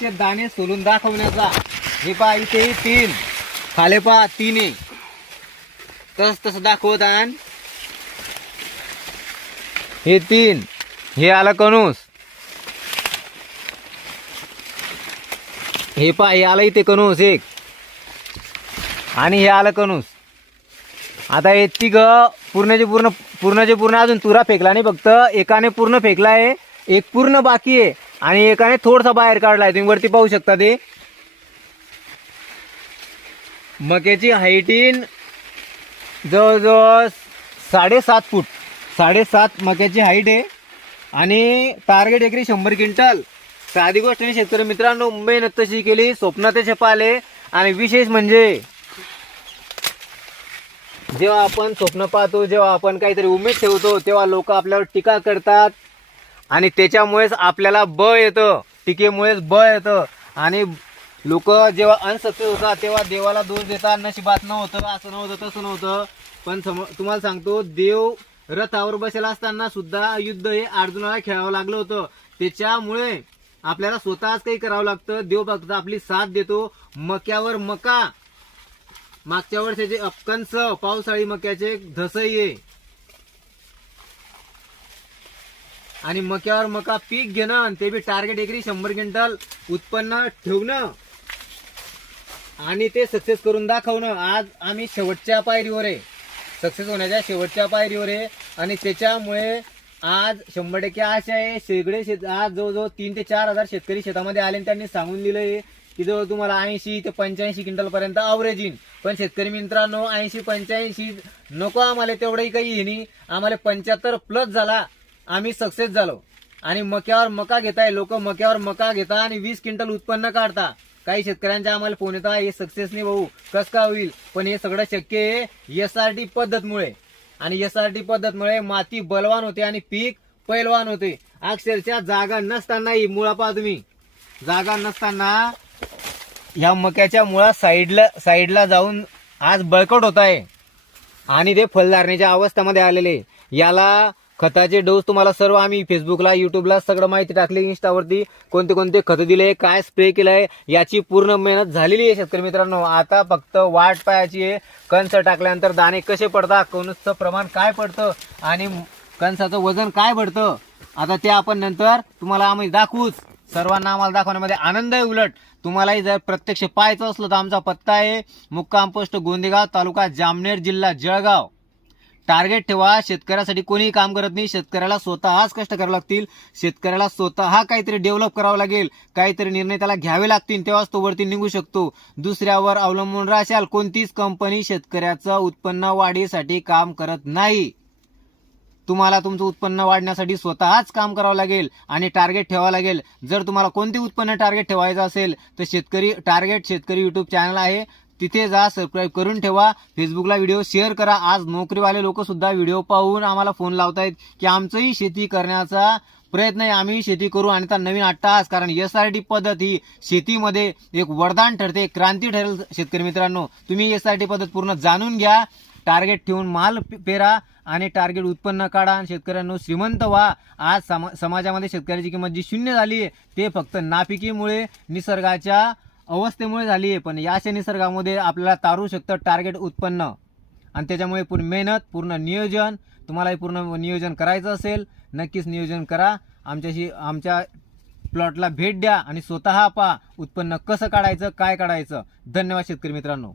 मक्याचे दाणे सोलून दाखवण्याचा। हे पहा इथे 3 खाले पहा 3 आहे, तस दाखवत आण। हे 3 हे आलं कणूस, हे पहा हे आलं इथे कणूस एक, आणि हे आलं कणूस। आता हे तिघ पूर्णचे पूर्ण अजून तुरा फेकला नाही, फक्त एकाने पूर्ण फेकला आहे, एक पूर्ण बाकी आहे आणि एकाने थोडसा बाहेर काढलाय। तुम्ही वरती पाहू शकता ते मक्याची हाईटीन जवळजवळ 7.5 फूट, 7.5 मक्याची हाईट आहे आणि टार्गेट एकरी 100 क्विंटल। साधी गोष्ट नाही शेतकरी मित्रांनो, मेहनत तशी केली, स्वप्न तसे पाहिले। आणि विशेष म्हणजे जेव्हा आपण स्वप्न पाहतो, जेव्हा आपण काहीतरी उमेद ठेवतो, तेव्हा लोक आपल्यावर टीका करतात आणि त्याच्यामुळेच आपल्याला बळ येतं, टीकेमुळेच बळ येतं। आणि लोक जेव्हा अनसक्सेस होतात तेव्हा देवाला दोष देतात, नशिबात नव्हतं, असं नव्हतं, तसं नव्हतं। पण तुम्हाला सांगतो, देव रथावर बसेला असताना सुद्धा युद्ध हे अर्जुनाला खेळावं लागलं होतं। त्याच्यामुळे आपल्याला स्वतःच काही करावं लागतं। देव फक्त आपली साथ देतो। मक्यावर मका, मागच्या वर्षाचे कंस पावसाळी मक्याचे धसई आहे आणि मक्यावर मका पीक घेणं, ते बी टार्गेट एकरी 100 क्विंटल उत्पन्न ठेवणं आणि ते सक्सेस करून दाखवणं। आज आम्ही शेवटच्या पायरीवर आहे, सक्सेस होण्याच्या शेवटच्या पायरीवर आहे आणि त्याच्यामुळे आज 100% आशा आहे। सगळे आज जवळजवळ 3 ते 4 हजार शेतकरी शेतामध्ये आले आणि त्यांनी सांगून दिलंय की जवळ तुम्हाला 80 ते 85 क्विंटल पर्यंत अवरेज येईल। पण शेतकरी मित्रांनो 80-85 नको आम्हाला, तेवढंही काही हे नाही, आम्हाला 75 प्लस झाला, आम्ही सक्सेस झालो। आणि मक्यावर मका घेताय लोक, मक्यावर मका घेता आणि 20 क्विंटल उत्पन्न काढता। काही शेतकऱ्यांच्या आम्हाला फोन येतात, हे सक्सेस नाही भाऊ, कस का होईल? पण हे सगळं शक्य आहे SRT पद्धतमुळे। आणि SRT पद्धतमुळे माती बलवान होते आणि पीक पैलवान होते। अक्षरशः जागा नसतानाही, मुळा पहा तुम्ही, जागा नसताना या मक्याच्या मुळा साईडला जाऊन आज बळकट होत आहे आणि ते फलधारणेच्या अवस्थेमध्ये आलेले। याला खताचे डोस तुम्हाला सर्व आम्ही फेसबुकला, युट्यूबला सगळं माहिती टाकली, इंस्टावरती कोणते खत दिले, काय स्प्रे केलंय, याची पूर्ण मेहनत झालेली आहे शेतकरी मित्रांनो। आता फक्त वाट पाहायची आहे, कणस टाकल्यानंतर दाणे कसे पडतात, कणसाचं प्रमाण काय पडतं आणि कणसाचं वजन काय पडतं, आता ते आपण नंतर तुम्हाला आम्ही दाखवूच। सर्वांना आम्हाला दाखवण्यामध्ये आनंद आहे। उलट तुम्हालाही जर प्रत्यक्ष पाहायचं असलं तर आमचा पत्ता आहे मुक्काम पोस्ट गोंदेगाव, तालुका जामनेर, जिल्हा जळगाव। टार्गेट ठेवा, शेतकऱ्यासाठी कोणीही काम करत नाही, शेतकऱ्याला स्वतःच कष्ट करावे लागतील, शेतकऱ्याला स्वतः काहीतरी डेव्हलप करावं लागेल, काहीतरी निर्णय त्याला घ्यावे लागतील, तेव्हाच तो वरती निघू शकतो। दुसऱ्यावर अवलंबून राहाल, कोणतीच कंपनी शेतकऱ्याचं उत्पन्न वाढीसाठी काम करत नाही। तुम्हाला तुमचं उत्पन्न वाढण्यासाठी स्वतःच काम करावं लागेल आणि टार्गेट ठेवावं लागेल। जर तुम्हाला कोणते उत्पन्न टार्गेट ठेवायचं असेल तर शेतकरी युट्यूब चॅनल आहे, तिथे जा, सबस्क्राईब करून ठेवा। फेसबुकला व्हिडिओ शेअर करा। आज नोकरीवाले लोक सुद्धा व्हिडिओ पाहून आम्हाला फोन लावतायत की आमचंही शेती करण्याचा प्रयत्न आहे, आम्ही शेती करू आणि त्या नवीन अट्टाहास, कारण SRT पद्धत ही शेतीमध्ये एक वरदान ठरते, क्रांती ठरेल शेतकरी मित्रांनो। तुम्ही SRT पद्धत पूर्ण जाणून घ्या, टार्गेट ठेवून माल पेरा आणि टार्गेट उत्पन्न काढा आणि शेतकऱ्यांनो श्रीमंत व्हा। आज समाजामध्ये शेतकऱ्याची किंमत जी शून्य झाली आहे ते फक्त नापिकीमुळे, निसर्गाच्या अवस्थेमुळे झाली आहे। पण याच्या निसर्गामध्ये आपल्याला तारू शकतं टार्गेट उत्पन्न आणि त्याच्यामुळे पूर्ण मेहनत, पूर्ण नियोजन, तुम्हालाही पूर्ण नियोजन करायचं असेल नक्कीच नियोजन करा। आमच्या प्लॉटला भेट द्या आणि स्वतः पहा उत्पन्न कसं काढायचं, काय काढायचं। धन्यवाद शेतकरी मित्रांनो।